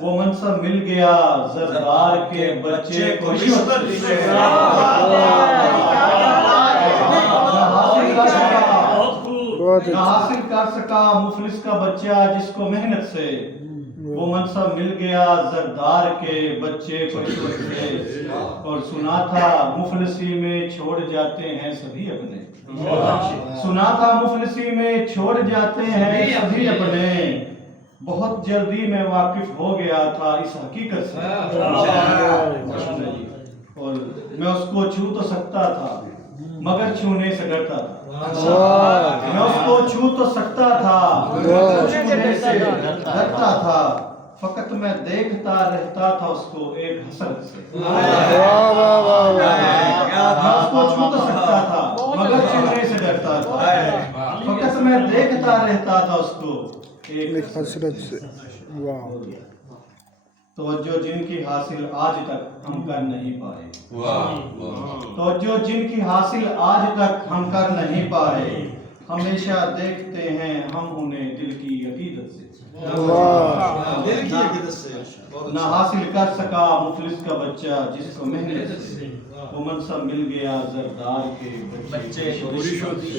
وہ منصب مل گیا زردار کے بچے کو رشوت سے، نہ حاصل کر سکا مفلس کا بچہ جس کو محنت سے، وہ منصب مل گیا زردار کے بچے کو رشوت سے، اور سنا تھا مفلسی میں چھوڑ جاتے ہیں سبھی اپنے، سنا تھا مفلسی میں چھوڑ جاتے ہیں سبھی اپنے، بہت جلدی میں واقف ہو گیا تھا اس حقیقت سے، اور میں اس کو چھو تو سکتا تھا مگر چھونے سے ڈرتا تھا، میں اس کو چھو تو سکتا تھا مگر چھونے سے ڈرتا تھا، فقط میں دیکھتا رہتا تھا اس کو ایک حسرت سے، میں اس کو چھو تو سکتا تھا مگر چھونے سے ڈرتا تھا، فقط میں دیکھتا رہتا تھا اس کو ایک حسرت سے۔ توجہ جن کی حاصل آج تک ہم کر نہیں پائے، توجہ جن کی حاصل آج تک ہم کر نہیں پائے، ہمیشہ دیکھتے ہیں ہم انہیں دل کی عقیدت سے، نہ حاصل کر سکا مفلس کا بچہ جس کو محنت سے، وہ منصب مل گیا زردار کے بچے کو رشوت سے۔